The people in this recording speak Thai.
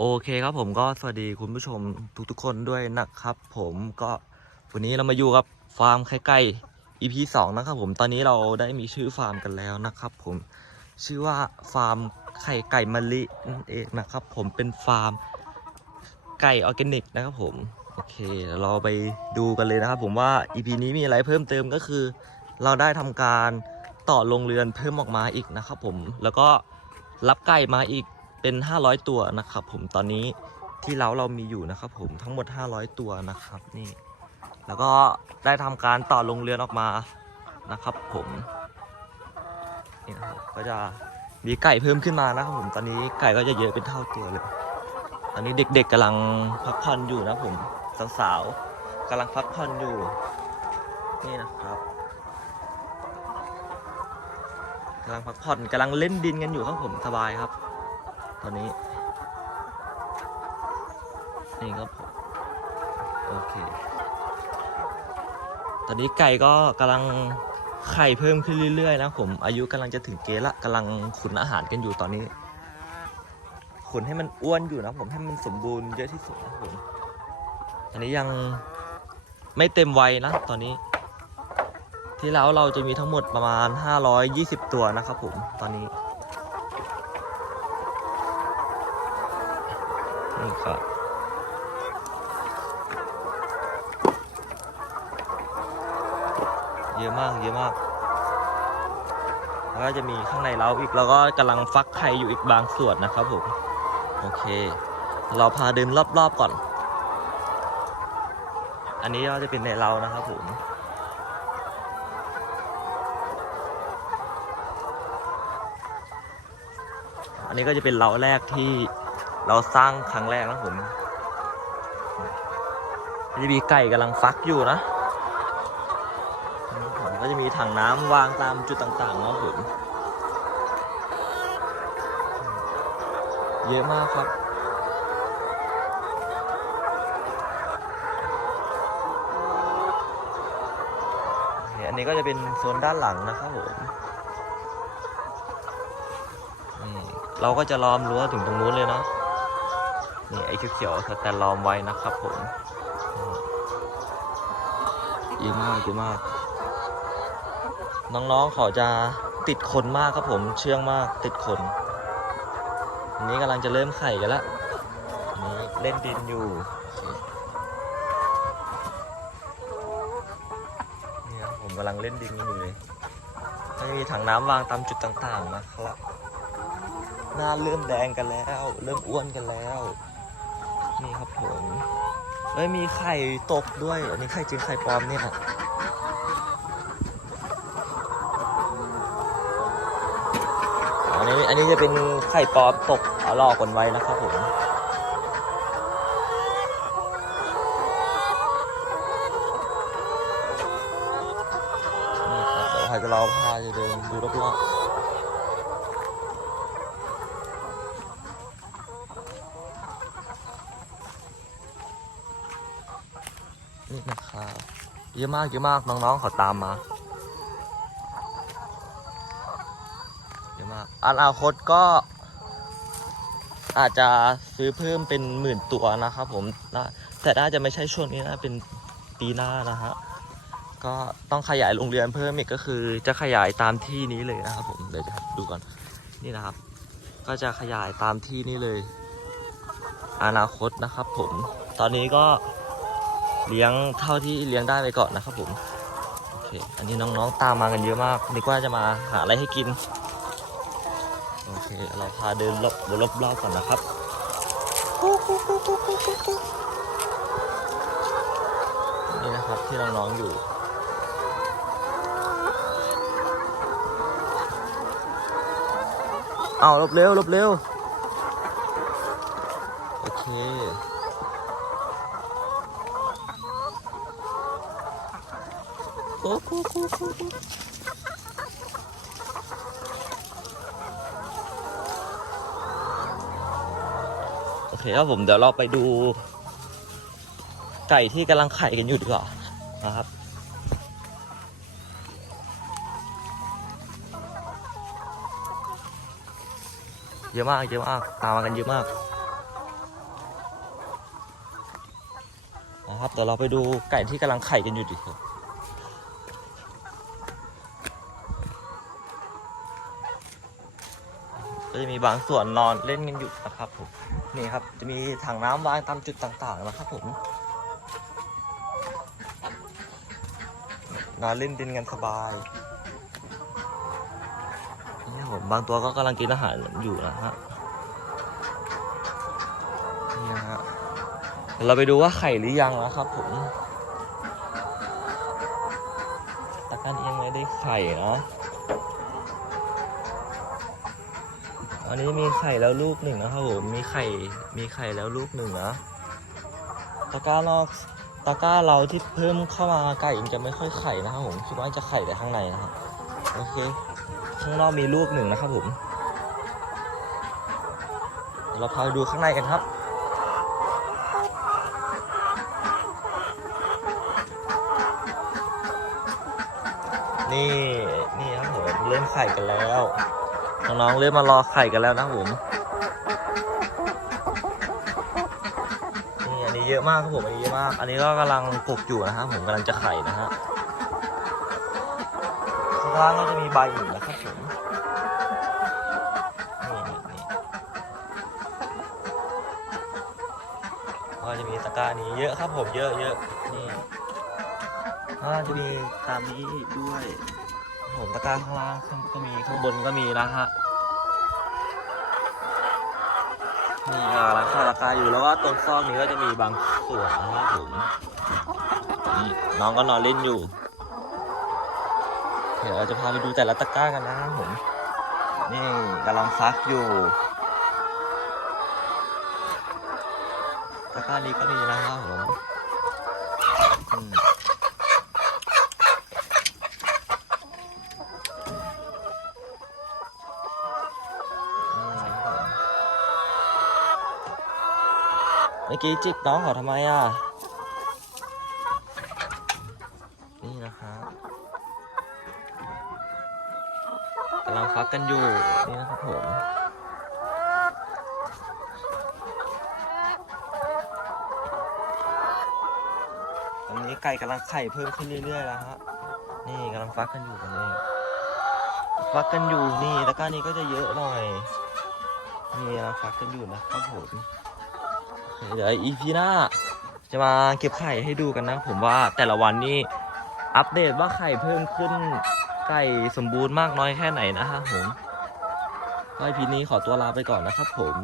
โอเคครับผมก็สวัสดีคุณผู้ชมทุกๆคนด้วยนะครับผมก็วันนี้เรามาอยู่กับฟาร์มไข่ไก่ EP 2นะครับผมตอนนี้เราได้มีชื่อฟาร์มกันแล้วนะครับผมชื่อว่าฟาร์มไข่ไก่มะลินั่นเองนะครับผมเป็นฟาร์มไก่ออร์แกนิกนะครับผมโอเคเราไปดูกันเลยนะครับผมว่า EP นี้มีอะไรเพิ่มเติมก็คือ เราได้ทำการต่อโรงเรือนเพิ่มออกมาอีกนะครับผมแล้วก็รับไก่มาอีก เป็น 500 ตัวนะครับ ผมตอนนี้ที่เราเรามีอยู่นะครับ ผมทั้งหมด 500 ตัวนะครับนี่ แล้วก็ได้ทำการต่อโรงเรือนออกมานะครับ ผมนี่นะครับก็จะมีไก่เพิ่มขึ้นมานะครับผมตอนนี้ไก่ก็จะเยอะเป็นเท่าตัวเลยตอนนี้เด็กๆกำลังพักผ่อนอยู่นะผมสาวๆกำลังพักผ่อนอยู่ นี่นะครับกำลังพักผ่อนกำลังเล่นดินกันอยู่ครับผมสบายครับ ตอนนี้ นี่ครับผมโอเค ตอนนี้ไก่ก็กำลังไข่เพิ่มขึ้นเรื่อยๆนะผม อายุกำลังจะถึงเกละกำลังขุนอาหารกันอยู่ตอนนี้ ขุนให้มันอ้วนอยู่นะผมให้มันสมบูรณ์เยอะที่สุดนะผมอันนี้ยังไม่เต็มวัยนะตอนนี้ ที่แล้วเราจะมีทั้งหมดประมาณ 520 ตัวนะครับผมตอนนี้ นี่ครับเยอะมาก เยอะมาก แล้วก็จะมีข้างในเราอีก แล้วก็กำลังฟักไข่อยู่อีกบางส่วนนะครับผม โอเค เราพาเดินรอบๆก่อน อันนี้ก็จะเป็นในเรานะครับผมอันนี้ก็จะเป็นเราแรกที่ เราสร้างครั้งแรกนะผมจะมีไก่กำลังฟักอยู่นะผมก็จะมีถังน้ำวางตามจุดต่างๆนะผมเยอะมากครับอันนี้ก็จะเป็นโซนด้านหลังนะครับผมเราก็จะล้อมรั้วถึงตรงนู้นเลยเนาะ นี่ไอ้เขียวๆสแตนล้อมไว้นะครับผมเยอะมากเยอะมาก น้องๆเขาจะติดคนมากครับผมเชื่องมากติดคนอันนี้กำลังจะเริ่มไข่กันละนี้เล่นดินอยู่เนี่ครับผมกำลังเล่นดินอยู่เลยก็จะมีถังน้ำวางตามจุดต่างๆนะครับหน้าเริ่มแดงกันแล้ว เริ่มอ้วนกันแล้ว นี่ครับผมเอ้ยมีไข่ตกด้วยอันนี้ไข่จริงไข่ปลอมเนี่ยอันนี้อันนี้จะเป็นไข่ปลอมตกเอาลอกกันไว้นะครับผมนี่ครับใครจะรอพาจะเดินดูรอบๆ นี่นะครับเยอะมากเยอะมากน้องๆเขาตามมาเยอะมากอนาคตก็ อาจจะซื้อเพิ่มเป็นหมื่นตัวนะครับผมนะแต่น่าจะไม่ใช่ช่วงนี้นะเป็นปีหน้านะฮะก็ต้องขยายโรงเรียนเพิ่มอีกก็คือ จะขยายตามที่นี้เลยนะครับผมเดี๋ยวจะดูก่อนนี่นะครับ ก็จะขยายตามที่นี้เลย อนาคตนะครับผมตอนนี้ก็ เลี้ยงเท่าที่เลี้ยงได้ไปก่อนนะครับผมโอเคอันนี้น้องๆตามมากันเยอะมากนึกว่าจะมาหาอะไรให้กินโอเคเราพาเดินรอบรอบรอบๆก่อนนะครับนี่นะครับที่น้องๆอยู่เอาลบเร็วลบเร็ว โอเค โอ้โหโอ้โหโอ้โอเคครับผมเดี๋ยวเราไปดู ไก่ที่กำลังไข่กันอยู่ดีกว่านะครับเยอะมากเยอะมากตามมากันเยอะมากนะครับเดี๋ยวเราไปดูไก่ที่กำลังไข่กันอยู่ดิครับ ก็จะมีบางส่วนนอนเล่นกันอยู่นะครับผมนี่ครับจะมีถังน้ำวางตามจุดต่างๆนะครับผมนอนเล่นดินกันสบายนี่ครับผมบางตัวก็กำลังกินอาหารอยู่นะฮะนี่นะฮะเดี๋ยวเราไปดูว่าไข่หรือยังนะครับผมตะกันเองไม่ได้ไข่เนาะ อันนี้มีไข่แล้วลูกหนึ่งนะครับผมมีไข่มีไข่แล้วลูกหนึ่งนะตะกร้านอกตะกร้าเราที่เพิ่มเข้ามาไก่ยังจะไม่ค่อยไข่นะครับผมคิดว่าจะไข่แต่ข้างในนะครับโอเคข้างนอกมีลูกหนึ่งนะครับผมเดี๋ยวเราพาไปดูข้างในกันครับนี่นี่ครับผมเริ่มไข่กันแล้ว น้องๆเริ่มมารอไข่กันแล้วนะผมนี่อันนี้เยอะมากครับผมอันนี้เยอะมาก อันนี้ก็กำลังกกอยู่นะครับผมกำลังจะไข่นะฮะข้างล่างก็จะมีใบอยู่นะครับผมนี่นี่นี่ก็จะมีตะกร้านี้เยอะครับผมเยอะเยอะนี่อ่าจะมีตามนี้ด้วย ผมตะกร้าข้างล่างข้างก็มีข้างบนก็มีนะฮะนี่อ่าราคาราคาอยู่แล้วก็ตรงซอกนี้ก็จะมีบางส่วนนะครับผมนี่น้องก็นอนเล่นอยู่ เดี๋ยวเราจะพาไปดูแต่ละตะกร้ากันนะครับผม นี่กำลังฟักอยู่ ตะกร้านี้ก็มีนะครับผม เมื่อกี้จิกน้องเขาทำไมอะ นี่นะครับกำลังฟักกันอยู่ นี่นะครับผมตอนนี้ไก่กำลังไข่เพิ่มขึ้นเรื่อยๆแล้วฮะ นี่กำลังฟักกันอยู่กันเองฟักกันอยู่นี่แล้วก็นี่ก็จะเยอะหน่อย นี่กำลังฟักกันอยู่นะครับผม เดี๋ยวอีพีหน้า จะมาเก็บไข่ให้ดูกันนะ ผมว่าแต่ละวันนี้อัปเดตว่าไข่เพิ่มขึ้นไก่สมบูรณ์มากน้อยแค่ไหนนะฮะผมไอพีนี้ขอตัวลาไปก่อนนะครับผม